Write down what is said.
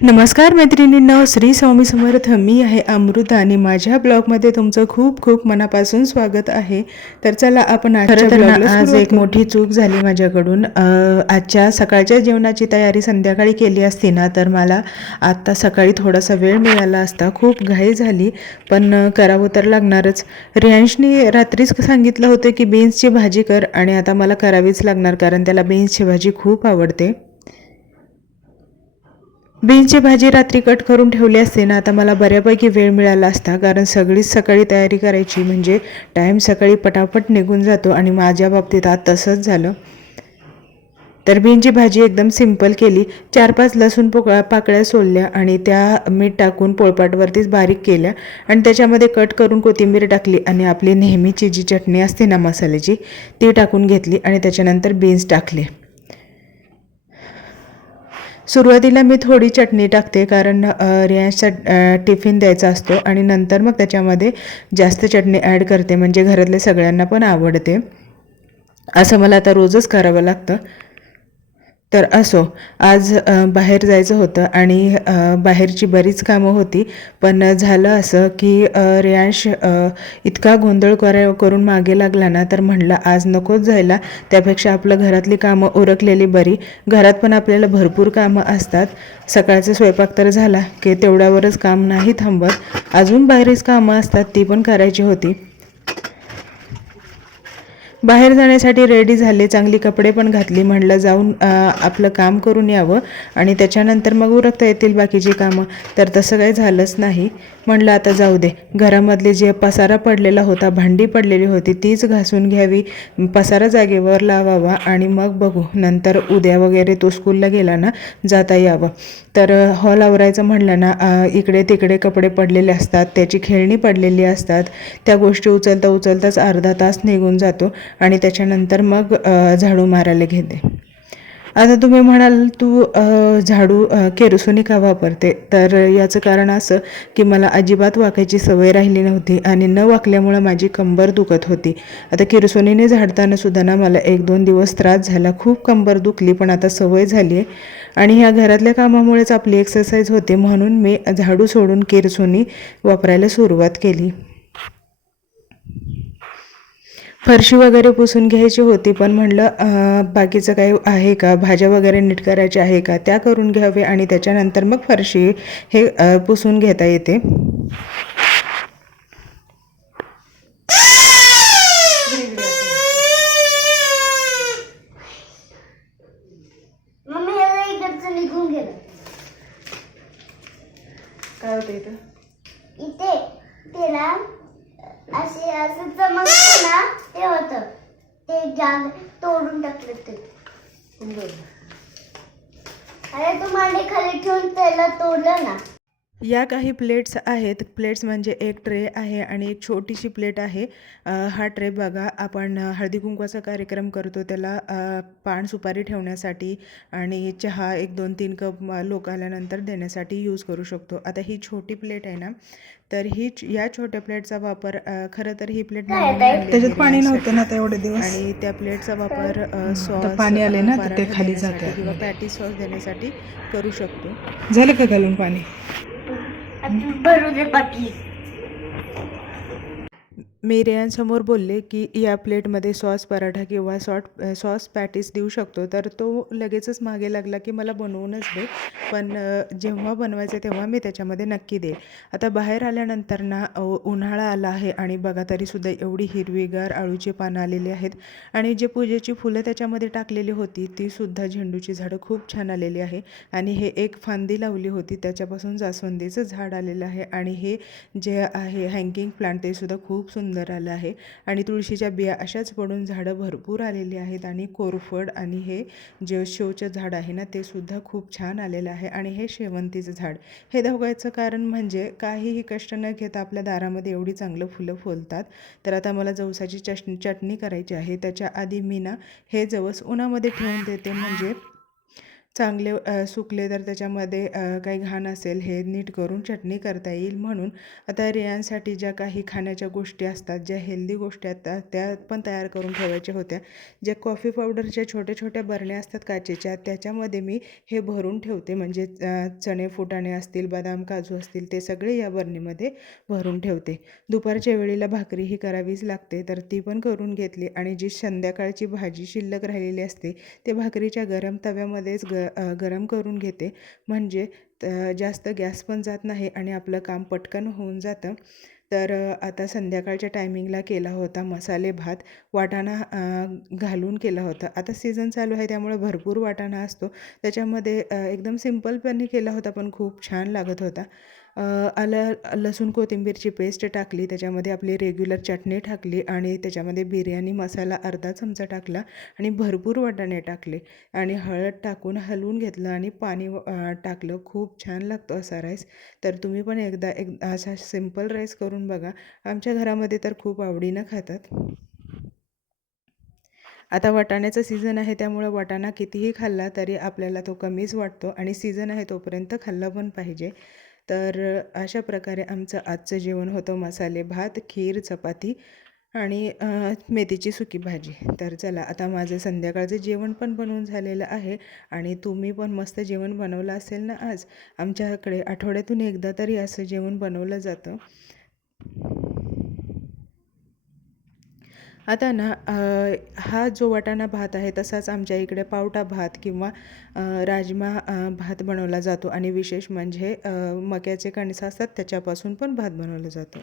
नमस्कार मैत्रिणींनो, श्री स्वामी समर्थ. मी आहे अमृता आणि माझ्या ब्लॉगमध्ये तुमचं खूप खूप मनापासून स्वागत आहे. तर चला आपण आजच्या ब्लॉगला आज एक मोठी चूक झाली माझ्याकडून. आजच्या सकाळच्या जेवणाची तयारी संध्याकाळी केली असती ना तर मला आत्ता सकाळी थोडासा वेळ मिळाला असता. खूप घाई झाली पण करावं तर लागणारच. रियांशने रात्रीच सांगितलं होतं की बीन्सची भाजी कर आणि आता मला करावीच लागणार कारण त्याला बीन्सची भाजी खूप आवडते. बीन्सची भाजी रात्री कट करून ठेवली असते ना आता मला बऱ्यापैकी वेळ मिळाला असता कारण सगळीच सकाळी तयारी करायची म्हणजे टाईम सकाळी पटापट निघून जातो आणि माझ्या बाबतीत आज तसंच झालं. तर बीन्सची भाजी एकदम सिंपल केली. 4-5 लसूण पाकळ्या सोलल्या आणि त्या मीठ टाकून पोळपाटवरतीच बारीक केल्या आणि त्याच्यामध्ये कट करून कोथिंबीर टाकली आणि आपली नेहमीची जी चटणी असते ना मसाल्याची ती टाकून घेतली आणि त्याच्यानंतर बीन्स टाकले. सुरुवातीला मी थोडी चटणी टाकते कारण रियांशचा टिफिन द्यायचा असतो आणि नंतर मग त्याच्यामध्ये जास्त चटणी ॲड करते म्हणजे घरातल्या सगळ्यांना पण आवडते. असं मला आता रोजच करावं लागतं. तर असो, आज बाहेर जायचं होतं आणि बाहेरची बरीच कामं होती. पण झालं असं की रियांश इतका गोंधळ करून मागे लागला ना तर म्हणलं आज नकोच जायला, त्यापेक्षा आपलं घरातली कामं उरकलेली बरी. घरात पण आपल्याला भरपूर कामं असतात. सकाळचा स्वयंपाक तर झाला की तेवढ्यावरच काम नाही थांबत, अजून बाहेरच कामं असतात ती पण करायची होती. बाहेर जाण्यासाठी रेडी झाले, चांगली कपडे पण घातली. म्हणलं जाऊन आपलं काम करून यावं आणि त्याच्यानंतर मग उरकता येतील बाकीची कामं. तर तसं काही झालंच नाही. म्हणलं आता जाऊ दे, घरामधले जे पसारा पडलेला होता, भांडी पडलेली होती तीच घासून घ्यावी, पसारा जागेवर लावावा आणि मग बघू नंतर उद्या वगैरे तो स्कूलला गेला ना जाता यावं. तर हॉल आवरायचं म्हणलं ना इकडे तिकडे कपडे पडलेले असतात, त्याची खेळणी पडलेली असतात, त्या गोष्टी उचलता उचलताच अर्धा तास निघून जातो आणि त्याच्यानंतर मग झाडू मारायला घेते. आता तुम्ही म्हणाल तू झाडू केरोसिनी का वापरते, तर याचं कारण असं की मला अजिबात वाकायची सवय राहिली नव्हती आणि न वाकल्यामुळं माझी कंबर दुखत होती. आता केरोसिनीने झाडताना सुद्धा ना मला 1-2 दिवस त्रास झाला, खूप कंबर दुखली, पण आता सवय झाली आहे आणि ह्या घरातल्या कामामुळेच आपली एक्सरसाइज होते म्हणून मी झाडू सोडून केरोसिनी वापरायला सुरुवात केली. फरशी वगैरे पुसून घ्यायची होती पण म्हणलं बाकीचं काही आहे का, भाज्या वगैरे नीट करायच्या आहे का त्या करून घ्यावे आणि त्याच्यानंतर मग फरशी हे पुसून घेता येते. काय होतं इथं इथे त्याला असे असं चमकतं ना ते होतं, ते जाग तोडून टाकलं ते. अरे तू मांडी खाली ठेवून त्याला तोडलं ना. या काही प्लेट्स आहेत. प्लेट्स म्हणजे एक ट्रे आहे आणि एक छोटीशी प्लेट आहे. हा ट्रे बघा, आपण हळदी कुंकवाचा कार्यक्रम करतो त्याला पान सुपारी ठेवण्यासाठी आणि चहा 1-2-3 कप लोक आल्यानंतर देण्यासाठी यूज करू शकतो. आता ही छोटी प्लेट आहे ना, तर या छोट्या प्लेटचा वापर खरं तर ही प्लेट त्याच्यात पाणी नव्हतं ना आता एवढे दिवस आणि त्या प्लेटचा वापर सॉस पाणी आले ना तर ते खाली जाते किंवा पॅटी सॉस देण्यासाठी करू शकतो. झालं का घालून पाणी? भरू दे बाकी. मी रियांसमोर बोलले की या प्लेटमध्ये सॉस पराठा किंवा सॉस पॅटीस देऊ शकतो, तर तो लगेचच मागे लागला की मला बनवूनच दे, पण जेव्हा बनवायचं तेव्हा मी त्याच्यामध्ये नक्की देईल. आता बाहेर आल्यानंतर ना उन्हाळा आला आहे आणि बघा तरीसुद्धा एवढी हिरवीगार आळूची पानं आलेली आहेत आणि जे पूजेची फुलं त्याच्यामध्ये टाकलेली होती तीसुद्धा झेंडूची झाडं खूप छान आलेली आहे आणि हे एक फांदी लावली होती त्याच्यापासून जास्वंदीचं झाड आलेलं आहे आणि हे जे आहे हँगिंग प्लांट ते सुद्धा खूप सुंदर आलं आहे आणि तुळशीच्या बिया अशाच पडून झाडं भरपूर आलेली आहेत आणि कोरफड आणि हे जे शोचं झाड आहे ना ते सुद्धा खूप छान आलेलं आहे आणि हे शेवंतीचं झाड. हे दोघांचं कारण म्हणजे काहीही कष्ट न घेता आपल्या दारामध्ये एवढी चांगलं फुलं फुलतात. तर आता मला जवसाची चटणी करायची आहे, त्याच्या आधी मी ना हे जवस उन्हामध्ये ठेवून देते म्हणजे चांगले सुकले तर त्याच्यामध्ये काही घाण असेल हे नीट करून चटणी करता येईल म्हणून आता रियांसाठी ज्या काही खाण्याच्या गोष्टी असतात, ज्या हेल्दी गोष्टी असतात त्या पण तयार करून ठेवायच्या होत्या. ज्या कॉफी पावडरच्या छोट्या छोट्या बरण्या असतात काचेच्या, त्याच्यामध्ये मी हे भरून ठेवते. म्हणजे चणे फुटाणे असतील, बदाम काजू असतील, ते सगळे या बरणीमध्ये भरून ठेवते. दुपारच्या वेळेला भाकरीही करावीच लागते, तर ती पण करून घेतली. आणि जी संध्याकाळची भाजी शिल्लक राहिलेली असते ते भाकरीच्या गरम तव्यामध्येच गरम करून घेते. म्हणजे जास्त गॅस पण जात नाही आणि आपलं काम पटकन होऊन जातं. तर आता संध्याकाळच्या टायमिंगला केला होता मसाले भात, वाटाणा घालून केला होता. आता सीझन चालू आहे त्यामुळे भरपूर वाटाणा असतो. त्याच्यामध्ये एकदम सिम्पलपणे केला होता पण खूप छान लागत होता. आलं लसूण कोथिंबीरची पेस्ट टाकली, त्याच्यामध्ये आपली रेग्युलर चटणी टाकली आणि त्याच्यामध्ये बिर्याणी मसाला अर्धा चमचा टाकला आणि भरपूर वाटाणे टाकले आणि हळद टाकून हलवून घेतलं आणि पाणी टाकलं. खूप छान लागतो असा राईस. तर तुम्ही पण एकदा असा सिम्पल राईस करून बघा. आमच्या घरामध्ये तर खूप आवडीनं खातात. आता वाटाण्याचं सीझन आहे त्यामुळं वाटाणा कितीही खाल्ला तरी आपल्याला तो कमीच वाटतो आणि सीझन आहे तोपर्यंत खाल्ला पण पाहिजे. तर अशा प्रकारे आमचं आजचं जेवण होतं मसाले भात, खीर, चपाती आणि मेथीची सुकी भाजी. तर चला आता माझं संध्याकाळचं जेवण पण बनवून झालेलं आहे आणि तुम्ही पण मस्त जेवण बनवलं असेल ना आज. आमच्याकडे आठवड्यातून एकदा तरी असं जेवण बनवलं जातं. आता ना हा जो वाटाणा भात आहे तसाच आमच्या इकडे पावटा भात किंवा राजमा भात बनवला जातो आणि विशेष म्हणजे मक्याचे कणसं असतात त्याच्यापासून पण भात बनवला जातो.